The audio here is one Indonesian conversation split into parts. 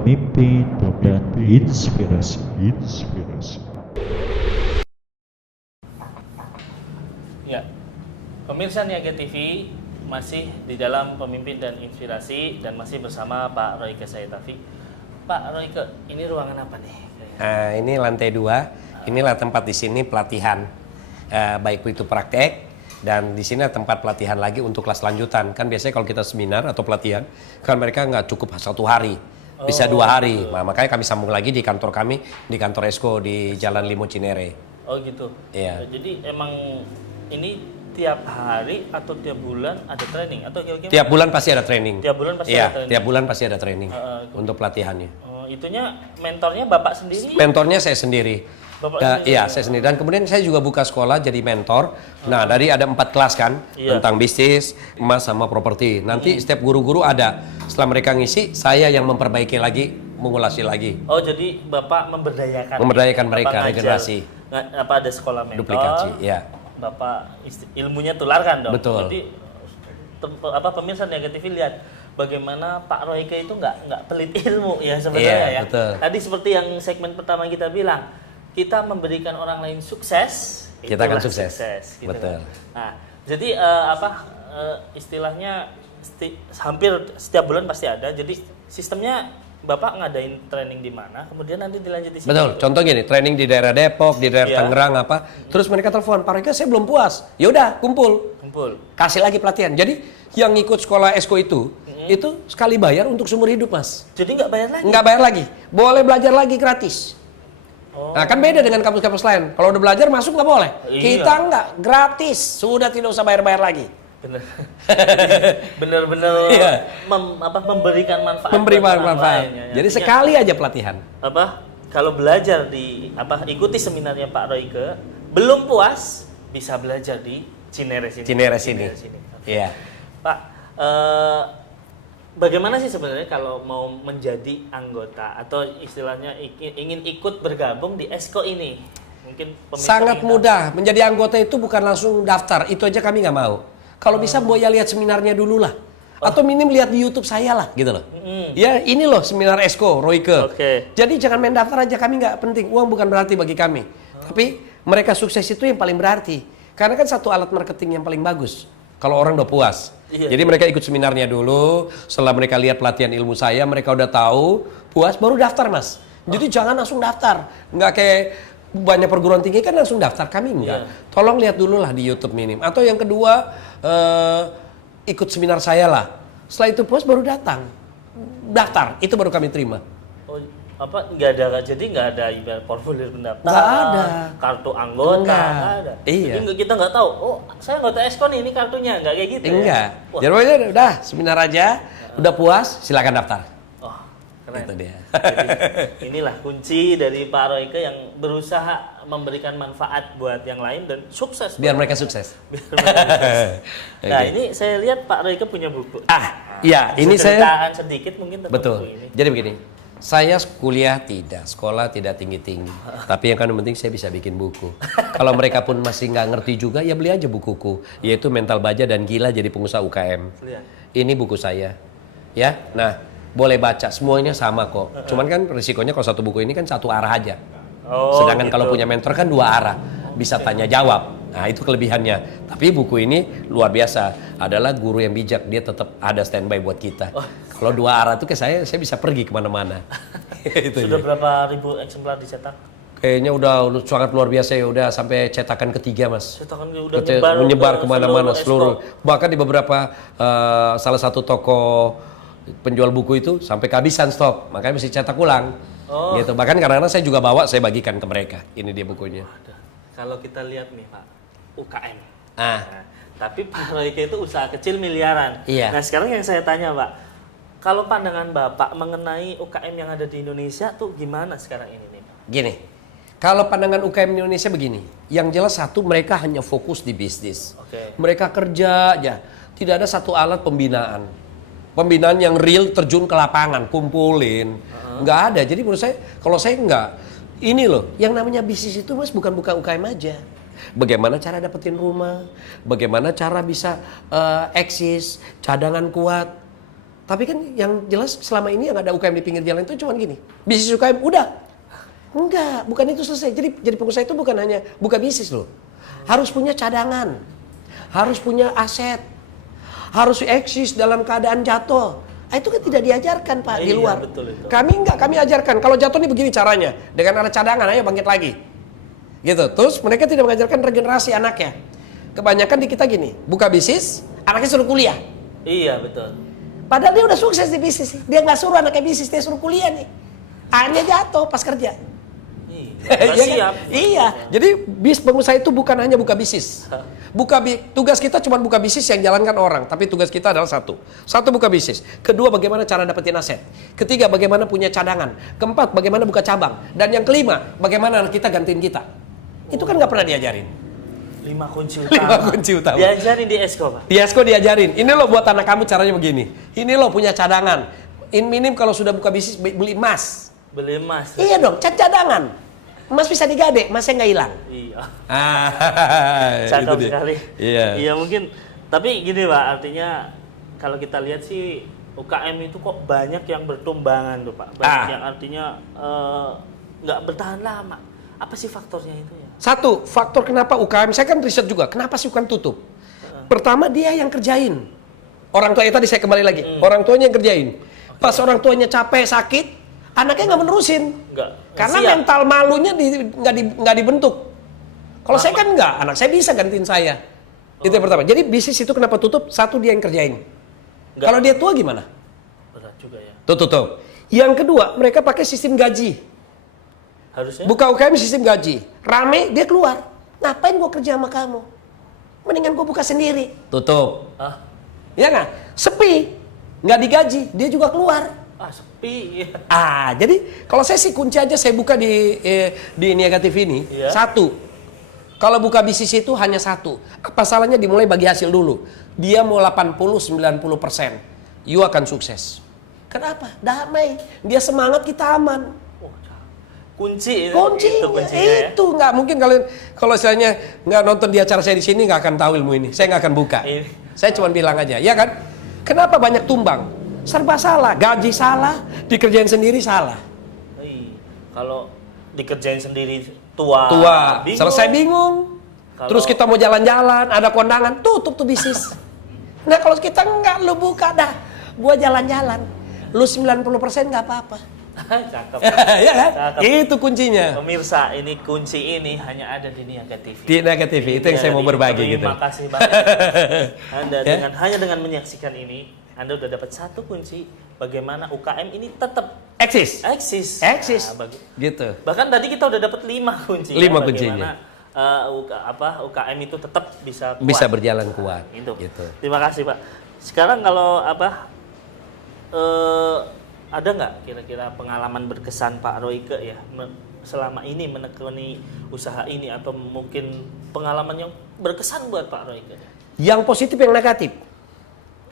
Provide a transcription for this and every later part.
pemimpin dan inspirasi. Ya, pemirsa Niaga TV masih di dalam pemimpin dan inspirasi dan masih bersama Pak Royke Sayetafi. Pak Royke, ini ruangan apa nih? Ini lantai 2. Inilah tempat di sini pelatihan, baik itu praktek dan di sini tempat pelatihan lagi untuk kelas lanjutan. Kan biasanya kalau kita seminar atau pelatihan, kan mereka nggak cukup 1 hari, bisa 2 hari. Nah, makanya kami sambung lagi di kantor kami, di kantor Esko di Jalan Limo Cinere. Oh gitu. Iya. Jadi emang ini tiap hari atau tiap bulan ada training atau gimana? Tiap bulan pasti ada training. Tiap bulan pasti Iya, ada training. tiap bulan pasti ada training untuk pelatihannya. Itunya mentornya Bapak sendiri? Mentornya saya sendiri. Iya, saya sendiri. Dan kemudian saya juga buka sekolah jadi mentor. Nah, dari ada 4 kelas kan, tentang bisnis, emas sama properti. Nanti setiap guru-guru ada. Setelah mereka ngisi, saya yang memperbaiki lagi, mengulasi lagi. Oh, jadi Bapak Memberdayakan mereka, regenerasi. Apa ada sekolah mentor? Duplikasi, ya. Bapak ilmunya tularkan dong. Betul. Jadi pemirsa Niaga TV lihat bagaimana Pak Royke itu nggak pelit ilmu ya sebenarnya ya. Betul. Tadi seperti yang segmen pertama kita bilang, kita memberikan orang lain sukses, kita akan sukses. Gitu Betul. Kan. Nah, jadi istilahnya hampir setiap bulan pasti ada. Jadi sistemnya Bapak ngadain training di mana, kemudian nanti dilanjut di sini. Betul. Gitu. Contoh gini, training di daerah Depok, di daerah Tangerang apa. Terus mereka telepon, Pak Royke saya belum puas. Ya udah, kumpul. Kasih lagi pelatihan. Jadi yang ikut sekolah Esko itu sekali bayar untuk seumur hidup, Mas. Jadi nggak bayar lagi? Nggak bayar lagi. Boleh belajar lagi gratis. Nah, kan beda dengan kampus-kampus lain. Kalau udah belajar masuk nggak boleh. Iya. Kita nggak, gratis. Sudah tidak usah bayar-bayar lagi. Bener-bener memberikan manfaat. Memberikan manfaat. Ya. Jadi sekali aja pelatihan. Kalau belajar ikuti seminarnya Pak Royke, belum puas bisa belajar di Cinere sini. Iya. Pak, bagaimana sih sebenarnya kalau mau menjadi anggota atau istilahnya ingin ikut bergabung di Esko ini? Mungkin sangat mudah. Menjadi anggota itu bukan langsung daftar. Itu aja kami nggak mau. Kalau bisa Boya lihat seminarnya dulu lah. Atau minim lihat di YouTube saya lah, gitu loh. Ya ini loh seminar Esko, Royke. Jadi jangan main daftar aja, kami nggak penting. Uang bukan berarti bagi kami. Tapi mereka sukses itu yang paling berarti. Karena kan satu alat marketing yang paling bagus. Kalau orang udah puas. Jadi mereka ikut seminarnya dulu. Setelah mereka lihat pelatihan ilmu saya, mereka udah tahu, puas, baru daftar, Mas. Jadi jangan langsung daftar. Nggak kayak banyak perguruan tinggi kan langsung daftar, kami enggak. Tolong lihat dulu lah di YouTube minim. Atau yang kedua, ikut seminar saya lah. Setelah itu puas baru datang. Daftar, itu baru kami terima. Jadi nggak ada ibarat formulir pendaftaran, nggak ada. Kartu anggota, nggak ada. Iya. Jadi kita nggak tahu, saya anggota Esko nih, ini kartunya, nggak kayak gitu. Enggak. Ya? Jadi udah seminar aja, udah puas, silakan daftar. Keren. Itu dia. Jadi, inilah kunci dari Pak Royke yang berusaha memberikan manfaat buat yang lain dan sukses. Biar mereka sukses. Nah, ini saya lihat Pak Royke punya buku. Iya, ini saya ceritakan sedikit mungkin tentang betul. buku ini. Jadi begini, saya kuliah tidak, sekolah tidak tinggi-tinggi. Tapi yang paling penting saya bisa bikin buku. Kalau mereka pun masih nggak ngerti juga, ya beli aja bukuku. Yaitu Mental Baja dan Gila Jadi Pengusaha UKM. Ini buku saya. Ya, nah boleh baca, semuanya sama kok. Cuman kan risikonya kalau satu buku ini kan satu arah aja. Sedangkan kalau punya mentor kan 2 arah. Bisa tanya jawab. Nah itu kelebihannya. Tapi buku ini luar biasa. Adalah guru yang bijak. Dia tetap ada standby buat kita. Kalau 2 arah itu kayak saya bisa pergi kemana-mana. Sudah berapa ribu eksemplar dicetak? Kayaknya udah sangat luar biasa ya. Udah sampai cetakan ketiga, Mas. Cetakan udah menyebar kemana-mana seluruh. Bahkan di beberapa salah satu toko penjual buku itu sampai kehabisan stok, makanya mesti cetak ulang. Gitu. Bahkan kadang-kadang saya juga bawa, saya bagikan ke mereka. Ini dia bukunya. Kalau kita lihat nih Pak, UKM. Nah, tapi Pak Royke itu usaha kecil miliaran. Iya. Nah sekarang yang saya tanya Pak, kalau pandangan Bapak mengenai UKM yang ada di Indonesia tuh gimana sekarang ini nih Pak? Gini, kalau pandangan UKM di Indonesia begini, yang jelas satu mereka hanya fokus di bisnis. Mereka kerja aja, tidak ada satu alat pembinaan. Pembinaan yang real terjun ke lapangan, kumpulin, nggak ada. Jadi menurut saya, kalau saya nggak, ini loh, yang namanya bisnis itu Mas bukan buka UKM aja. Bagaimana cara dapetin rumah, bagaimana cara bisa eksis, cadangan kuat. Tapi kan yang jelas selama ini yang ada UKM di pinggir jalan itu cuma gini. Bisnis UKM udah. Enggak, bukan itu selesai. Jadi pengusaha itu bukan hanya buka bisnis loh. Harus punya cadangan. Harus punya aset. Harus eksis dalam keadaan jatuh. Itu kan tidak diajarkan Pak di luar. Betul itu. Kami ajarkan. Kalau jatuh nih begini caranya. Dengan ada cadangan, ayo bangkit lagi. Gitu. Terus mereka tidak mengajarkan regenerasi anaknya. Kebanyakan di kita gini, buka bisnis, anaknya suruh kuliah. Iya betul. Padahal dia udah sukses di bisnis. Dia nggak suruh anaknya bisnis, dia suruh kuliah nih. Akhirnya jatuh pas kerja. Iya, Iya, iya. Jadi pengusaha itu bukan hanya buka bisnis. Tugas kita cuma buka bisnis yang jalankan orang, tapi tugas kita adalah satu buka bisnis. Kedua, bagaimana cara dapetin aset. Ketiga, bagaimana punya cadangan. Keempat, bagaimana buka cabang. Dan yang kelima, bagaimana kita gantiin kita. Itu kan nggak pernah diajarin. 5 kunci utama. Diajarin di Esko Pak. Di Esko diajarin. Ini loh buat anak kamu caranya begini. Ini loh punya cadangan. Minim kalau sudah buka bisnis beli emas. Beli emas. Iya dong, cadangan. Emas bisa digade, emasnya nggak hilang. Iya. Cakep sekali. Iya. Iya mungkin. Tapi gini Pak, artinya kalau kita lihat sih UKM itu kok banyak yang bertumbangan tuh Pak. Banyak yang artinya nggak bertahan lama. Apa sih faktornya itu ya? Satu, faktor kenapa UKM, saya kan riset juga, kenapa sih UKM tutup? Pertama dia yang kerjain. Orang tuanya tadi saya kembali lagi, orang tuanya yang kerjain. Pas orang tuanya capek, sakit, anaknya nggak menerusin. Karena siap. mental malunya nggak dibentuk. Kalau saya kan nggak, anak saya bisa gantiin saya. Itu yang pertama. Jadi bisnis itu kenapa tutup? Satu dia yang kerjain. Kalau dia tua gimana? Berat juga ya. Tuh. Yang kedua, mereka pakai sistem gaji. Harusnya? Buka UKM sistem gaji. Rame, dia keluar. Ngapain gua kerja sama kamu? Mendingan gua buka sendiri. Tutup. Iya nggak? Sepi. Nggak digaji, dia juga keluar. Sepi. Jadi kalau saya sih kunci aja saya buka di Niaga TV ini. Iya. Satu. Kalau buka bisnis itu hanya satu. Apa salahnya dimulai bagi hasil dulu. Dia mau 80-90%. You akan sukses. Kenapa? Damai. Dia semangat, kita aman. Kunci itu Kuncinya ya? itu nggak mungkin kalau misalnya nggak nonton di acara saya di sini nggak akan tahu ilmu ini. Saya nggak akan buka. Saya cuma bilang aja, ya kan? Kenapa banyak tumbang? Serba salah, gaji salah, dikerjain sendiri salah. Kalau dikerjain sendiri tua bingung. Selesai bingung. Terus kita mau jalan-jalan, ada kondangan, tutup tuh bisnis. Nah kalau kita nggak, lu buka dah, gua jalan-jalan, lu 90% nggak apa-apa. Cakep. Ya kan? Cakep. Itu kuncinya. Pemirsa, ini kunci ini hanya ada di Niaga TV. Di Niaga TV, itu yang saya mau berbagi gitu. Terima kasih banyak. Anda hanya dengan menyaksikan ini, Anda udah dapat satu kunci bagaimana UKM ini tetap eksis. Gitu. Bahkan tadi kita udah dapat 5 kunci. 5 kuncinya. UKM itu tetap bisa kuat. Bisa berjalan kuat. Gitu. Gitu. Terima kasih Pak. Sekarang kalau ada nggak kira-kira pengalaman berkesan Pak Royke ya selama ini menekuni usaha ini, atau mungkin pengalaman yang berkesan buat Pak Royke? Yang positif, yang negatif?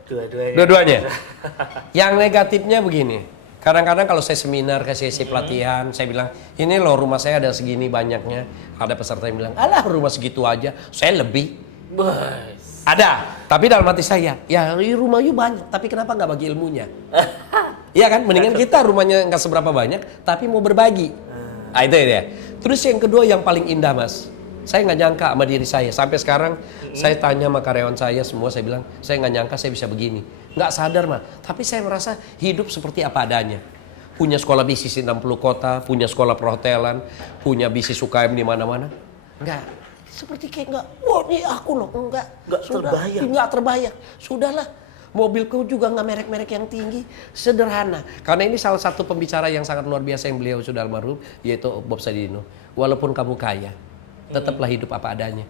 Dua-duanya. Yang negatifnya begini. Kadang-kadang kalau saya seminar, kasih pelatihan, saya bilang, ini loh rumah saya ada segini banyaknya. Ada peserta yang bilang, alah rumah segitu aja, saya lebih. Ada, tapi dalam hati saya, ya rumah you banyak, tapi kenapa nggak bagi ilmunya? Iya kan, mendingan kita rumahnya nggak seberapa banyak, tapi mau berbagi. Itu ya. Terus yang kedua yang paling indah Mas, saya nggak nyangka sama diri saya. Sampai sekarang saya tanya sama karyawan saya semua, saya bilang, saya nggak nyangka saya bisa begini. Nggak sadar mah, tapi saya merasa hidup seperti apa adanya. Punya sekolah bisnis di 60 kota, punya sekolah perhotelan, punya bisnis UKM di mana-mana. Enggak, seperti kayak enggak, wah ini aku loh, enggak terbayang. Sudahlah. Mobilku juga nggak merek-merek yang tinggi, sederhana. Karena ini salah satu pembicara yang sangat luar biasa yang beliau sudah almarhum, yaitu Bob Sadino. Walaupun kamu kaya, tetaplah hidup apa adanya.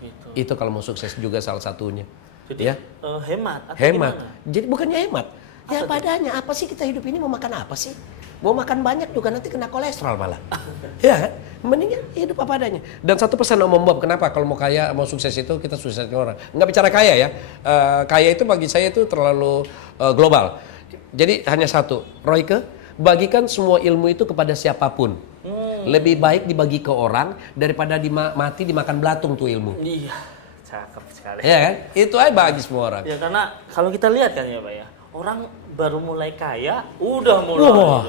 Gitu. Itu kalau mau sukses juga salah satunya. Jadi ya? Hemat. Hemat. Gimana? Jadi bukannya hemat. Ya apa adanya. Apa sih kita hidup ini mau makan apa sih? Mau makan banyak juga nanti kena kolesterol malah. Ya kan? Mendingan hidup apa adanya. Dan satu pesan Om Bob, kenapa kalau mau kaya, mau sukses itu kita suksesin orang. Nggak bicara kaya ya. Kaya itu bagi saya itu terlalu global. Jadi hanya satu, Royke, bagikan semua ilmu itu kepada siapapun. Lebih baik dibagi ke orang daripada mati dimakan belatung tuh ilmu. Iya, cakep sekali. Ya kan? Itu aja bagi semua orang. Ya karena kalau kita lihat kan ya Pak ya, orang baru mulai kaya, udah mulai Wah.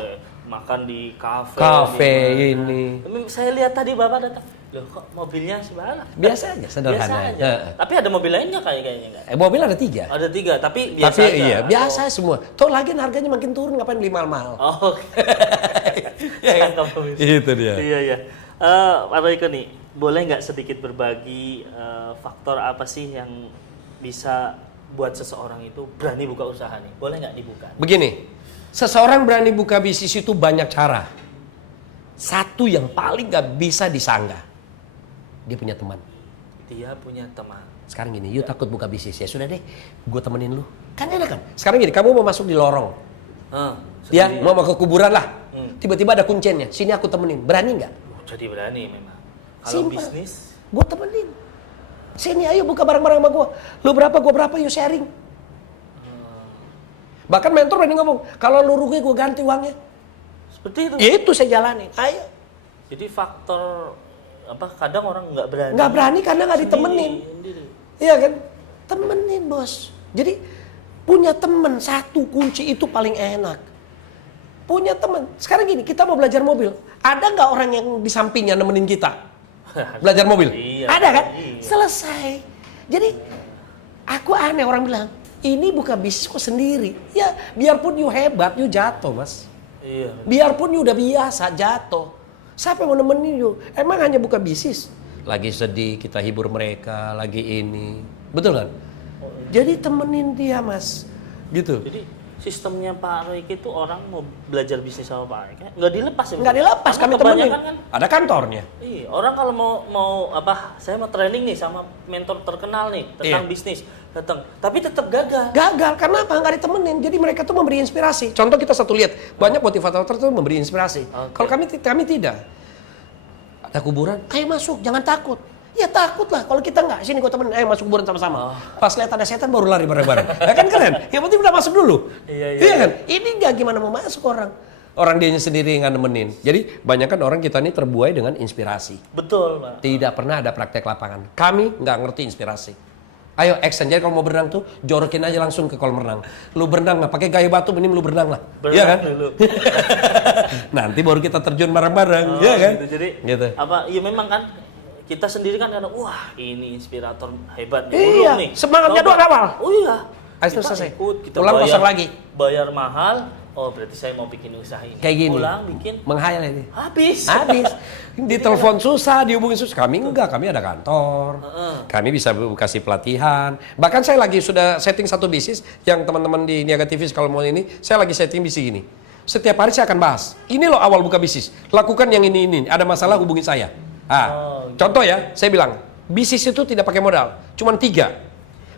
makan di kafe. Kafe di mana. ini. Tapi saya lihat tadi Bapak datang, loh kok mobilnya sebelah? Biasa aja, sederhana. Biasa aja. Tapi ada mobil lainnya kayaknya nggak? Mobil ada 3. Ada 3, tapi biasa Tapi aja. iya, biasa semua. Toh lagi harganya makin turun, ngapain beli mahal-mahal? Oh, oke. Ya, Cakep, Pak Wisnu. Itu dia. Iya, iya. Pak Royke nih, boleh nggak sedikit berbagi faktor apa sih yang bisa buat seseorang itu berani buka usaha nih? Boleh nggak dibuka? Begini, seseorang berani buka bisnis itu banyak cara. Satu yang paling gak bisa disanggah, dia punya teman. Dia punya teman. Sekarang gini, you takut buka bisnis, ya sudah deh, gue temenin lu. Kan enak kan? Sekarang gini, kamu mau masuk di lorong, ya mau ke kuburan lah. Tiba-tiba ada kuncinya, sini aku temenin. Berani nggak? Jadi berani memang. Kalau Simple. bisnis, Gue temenin. Sini ayo buka barang-barang sama gue. Lu berapa, gue berapa, yuk sharing. Bahkan mentor berani ngomong, kalau lu rugi gue ganti uangnya. seperti itu. Ya itu saya jalanin, ayo. Jadi faktor apa? Kadang orang nggak berani. Nggak berani karena nggak ditemenin. Sendiri. Iya kan? Temenin bos. Jadi punya temen satu kunci itu paling enak. Punya temen. Sekarang gini, kita mau belajar mobil. Ada nggak orang yang di sampingnya nemenin kita belajar mobil? Iya, Ada kan? iya. Selesai. Jadi aku aneh orang bilang, ini buka bisnis kok sendiri. Ya biarpun you hebat, you jatuh mas. Iya. Biarpun you udah biasa jatuh. Siapa yang mau nemenin you? Emang hanya buka bisnis? Lagi sedih, kita hibur mereka, lagi ini. Betul kan? Jadi temenin dia mas. Gitu. Jadi sistemnya Pak Royke itu orang mau belajar bisnis sama Pak Royke nggak dilepas ya? Nggak dilepas, Karena kami temenin. kebanyakan kan, Ada kantornya. iya, orang kalau mau apa? Saya mau training nih sama mentor terkenal nih tentang Iya. bisnis, datang, tapi tetap gagal. Gagal, karena apa? Nggak ditemenin. Jadi mereka tuh memberi inspirasi. Contoh kita satu lihat, banyak motivator tuh memberi inspirasi. Oke. Kalau kami tidak. Ada kuburan, ayo masuk, jangan takut. Ya takut lah, kalau kita nggak, sini gue temenin, ayo masuk kuburan sama-sama. Pas lihat ada setan baru lari bareng-bareng. Ya kan keren? Yang penting udah masuk dulu. Iya. Kan? Ini nggak gimana mau masuk orang. Orang dianya sendiri nggak nemenin. Jadi banyak kan orang kita ini terbuai dengan inspirasi. Betul Pak. Tidak pernah ada praktek lapangan. Kami nggak ngerti inspirasi. Ayo action, jadi kalau mau berenang tuh jorokin aja langsung ke kolam renang. Lu berenang lah, pakai gaya batu, mending lu berenang lah. Iya kan? Dulu. Nanti baru kita terjun bareng-bareng, Oh, iya kan? gitu. Jadi Gitu. apa? Iya memang kan kita sendiri kan kadang wah ini inspirator hebat nih. Iya, Belum nih. semangatnya Coba. doang awal. Oh iya. Habis itu Kita selesai. ikut, kita Pulang bayar, kosong lagi. Bayar mahal. Oh berarti saya mau bikin usaha ini. Kayak gini. Pulang bikin. Menghayal ini. Habis. Habis. Ditelepon susah, dihubungin susah. Kami enggak, kami ada kantor. Heeh. Kami bisa kasih pelatihan. Bahkan saya lagi sudah setting satu bisnis yang teman-teman di Niaga TV kalau mau ini, saya lagi setting bisnis ini. Setiap hari saya akan bahas. Ini loh awal buka bisnis. Lakukan yang ini. Ada masalah hubungi saya. Contoh ya, saya bilang, bisnis itu tidak pakai modal, cuma 3.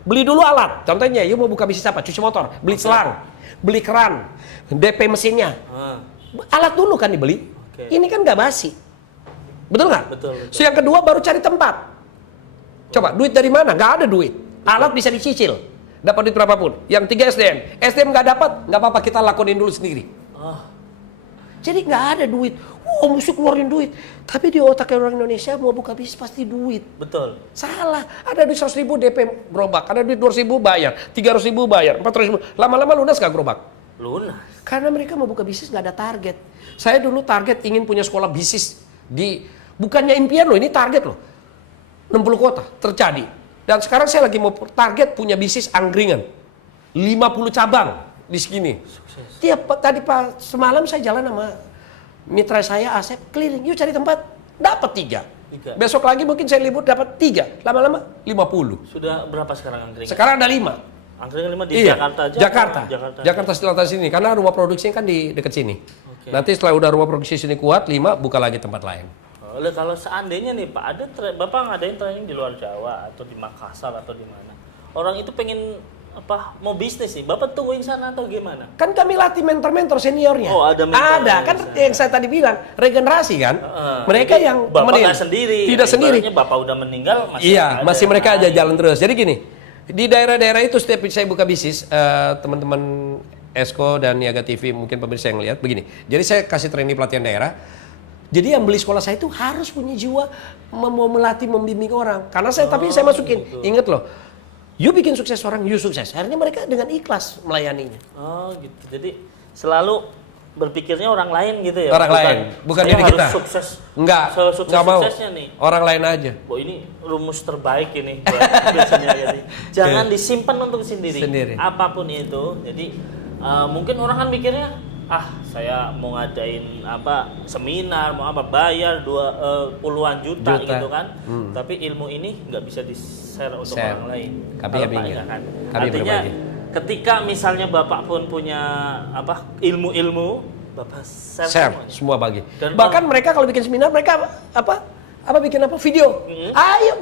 Beli dulu alat. Contohnya, you mau buka bisnis apa? Cuci motor, beli selang, beli keran, DP mesinnya. Alat dulu kan dibeli. Oke. Ini kan nggak basi. Betul nggak? Betul. So, yang kedua baru cari tempat. Coba duit dari mana? Nggak ada duit. Alat bisa dicicil. Dapat duit berapapun. Yang 3 SDM. SDM nggak dapat, nggak apa-apa kita lakonin dulu sendiri. Oh, Jadi nggak ada duit. Mesti keluarin duit. Tapi di otaknya orang Indonesia mau buka bisnis pasti duit. betul. Salah. Ada duit 100.000 DP gerobak. Ada duit 200.000 bayar. 300.000 bayar. 400.000. Lama-lama lunas nggak gerobak? Lunas. Karena mereka mau buka bisnis nggak ada target. Saya dulu target ingin punya sekolah bisnis di, bukannya impian loh, ini target loh. 60 kota terjadi. Dan sekarang saya lagi mau target punya bisnis angkringan. 50 cabang di sini. Tadi Pak semalam saya jalan sama mitra saya Asep keliling, yuk cari tempat, dapat 3. 3. Besok lagi mungkin saya libur dapat 3. Lama-lama 50. Sudah berapa sekarang angkringan? Sekarang ada 5. Angkringan 5 di Iya, Jakarta aja. Jakarta Selatan sini, karena rumah produksi kan di dekat sini. Oke. Nanti setelah udah rumah produksi sini kuat, 5 buka lagi tempat lain. Oleh kalau seandainya nih Pak, Bapak ngadain training di luar Jawa atau di Makassar atau di mana. Orang itu pengen apa mau bisnis nih, Bapak tungguin sana atau gimana? Kan kami latih mentor-mentor seniornya. Oh, ada mentor. Ada, kan yang saya tadi bilang, regenerasi kan. Mereka Jadi, yang Bapak temenin. nggak sendiri. Tidak sendiri. Ibaratnya Bapak udah meninggal masih Iya, ada masih yang mereka aja lain. jalan terus. Jadi gini, di daerah-daerah itu setiap saya buka bisnis, teman-teman Esko dan Niaga TV mungkin pemirsa yang lihat begini. Jadi saya kasih training pelatihan daerah. Jadi yang beli sekolah saya itu harus punya jiwa mau melatih, membimbing orang. Karena saya tapi saya masukin, inget loh, You bikin sukses orang, you sukses. Akhirnya mereka dengan ikhlas melayaninya. Oh gitu. Jadi selalu berpikirnya orang lain gitu ya. Orang lain, bukan saya diri harus kita. Sukses. Enggak mau. Suksesnya nih. Orang lain aja. Oh ini rumus terbaik ini buat biasanya gitu. Jangan disimpan untuk sendiri. Apapun itu. Jadi mungkin orang kan mikirnya, saya mau ngadain seminar, mau bayar puluhan juta gitu kan. Tapi ilmu ini nggak bisa di-share untuk orang lain. Kami kan. Artinya ketika misalnya Bapak pun punya ilmu-ilmu, Bapak share semua bagi. Dan bahkan mereka kalau bikin seminar mereka bikin video. Ayo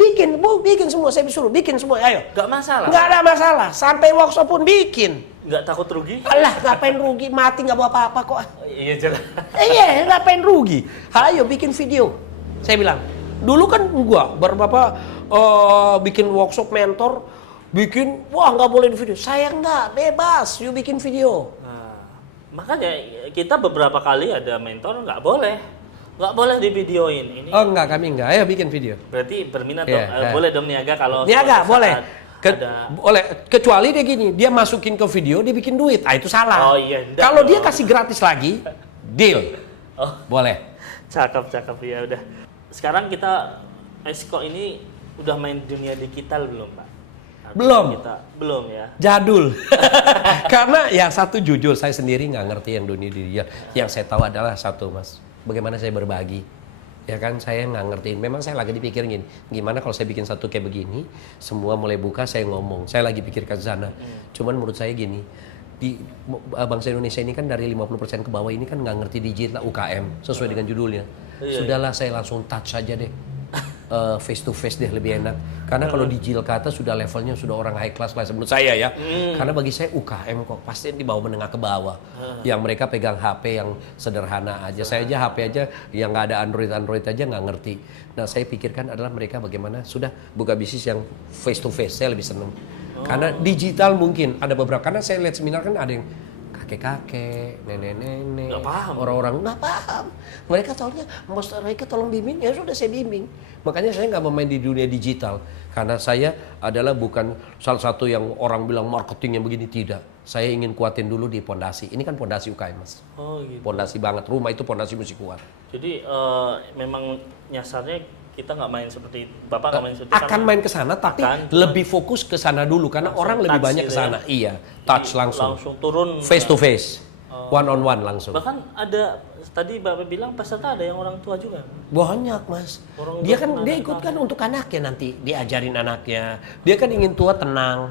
bikin semua, saya disuruh bikin semua, ayo. Nggak masalah. Nggak ada masalah, sampai workshop pun bikin. Nggak takut rugi? Alah, ngapain rugi, mati nggak bawa apa-apa kok. Iya jelas. Iya, ngapain rugi. Ayo bikin video. Saya bilang, dulu kan gua bikin workshop mentor, nggak boleh di video. Saya nggak, bebas, you bikin video. Nah, makanya kita beberapa kali ada mentor nggak boleh di videoin. Ini. Oh enggak, kami enggak. Ayo bikin video. Berarti berminat dong. Boleh dong niaga kalau niaga boleh. Boleh, kecuali dia gini, dia masukin ke video, dia bikin duit. Itu salah. Oh iya. Kalau dia kasih gratis lagi, deal. Boleh. Cakep ya udah. Sekarang kita Esko ini udah main dunia digital belum, Pak? Belum ya. Jadul. Karena yang satu jujur, saya sendiri nggak ngerti yang dunia digital. Yang saya tahu adalah satu, Mas. Bagaimana saya berbagi. Ya kan, saya nggak ngertiin. Memang saya lagi dipikirin gini, gimana kalau saya bikin satu kayak begini, semua mulai buka, saya ngomong. Saya lagi pikirkan ke sana. Cuman menurut saya gini, di bangsa Indonesia ini kan dari 50% ke bawah ini kan nggak ngerti digital UKM, sesuai dengan judulnya. Sudahlah, saya langsung touch saja deh. Face to face deh lebih enak. Karena kalau digital ke atas sudah levelnya sudah orang high class menurut saya ya. Karena bagi saya UKM kok pasti di bawah menengah ke bawah. Yang mereka pegang HP yang sederhana aja. Saya aja HP aja yang nggak ada Android aja nggak ngerti. Nah saya pikirkan adalah mereka bagaimana sudah buka bisnis yang face to face. Saya lebih seneng. Karena digital mungkin ada beberapa. Karena saya lihat seminar kan ada yang kakek-kakek, nenek-nenek, orang-orang nggak paham. Mereka taunya, Mas Royke tolong bimbing, ya sudah saya bimbing. Makanya saya nggak mau main di dunia digital. Karena saya adalah bukan salah satu yang orang bilang marketing yang begini, tidak. Saya ingin kuatin dulu di pondasi. Ini kan pondasi UKM, Mas. Oh gitu. Pondasi banget, rumah itu pondasi mesti kuat. Jadi memang nyasarnya kita nggak main seperti Bapak nggak main seperti akan main ke sana tapi lebih fokus ke sana dulu karena orang lebih banyak ke sana. Iya, touch langsung turun face to face. One on one langsung. Bahkan ada tadi Bapak bilang peserta ada yang orang tua juga. Banyak, Mas. Dia ikut kan untuk anaknya nanti, diajarin anaknya. Dia kan ingin tua tenang.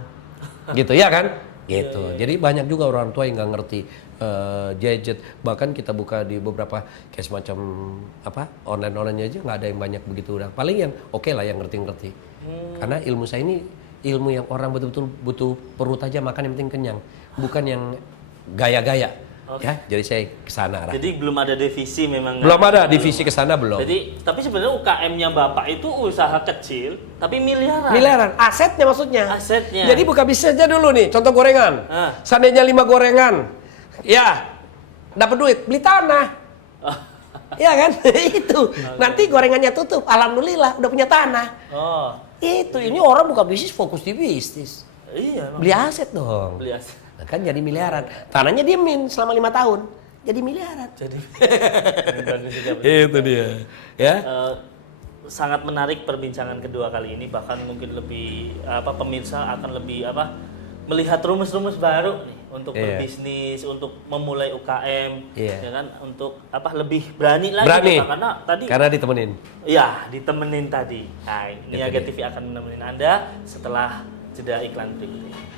Gitu ya kan? Gitu. Jadi banyak juga orang tua yang nggak ngerti gadget. Bahkan kita buka di beberapa kayak semacam online aja nggak ada yang banyak begitu udah. Paling yang oke lah yang ngerti-ngerti. Karena ilmu saya ini ilmu yang orang betul-betul butuh perut aja makan yang penting kenyang, bukan yang gaya-gaya. Ya, jadi saya kesana arah. Jadi belum ada divisi memang. Belum ada divisi kesana belum. Jadi tapi sebenarnya UKM-nya Bapak itu usaha kecil tapi miliaran. Miliaran, asetnya maksudnya. Asetnya. Jadi buka bisnis aja dulu nih, contoh gorengan. Seandainya 5 gorengan, ya dapat duit, beli tanah. Iya kan? Itu. Nanti gorengannya tutup, alhamdulillah udah punya tanah. Itu, ini orang buka bisnis fokus di bisnis. Iya. Beli aset dong. Beli aset. Nah, kan jadi miliaran. Tanahnya diemin selama 5 tahun. Jadi miliaran. Jadi itu dia. Ya. Sangat menarik perbincangan kedua kali ini, bahkan mungkin lebih pemirsa akan lebih melihat rumus-rumus baru nih untuk berbisnis, untuk memulai UKM, ya kan, untuk lebih berani lagi karena ditemenin. Iya, ditemenin tadi. Nah, Niaga TV akan menemenin Anda setelah jeda iklan berikut ini.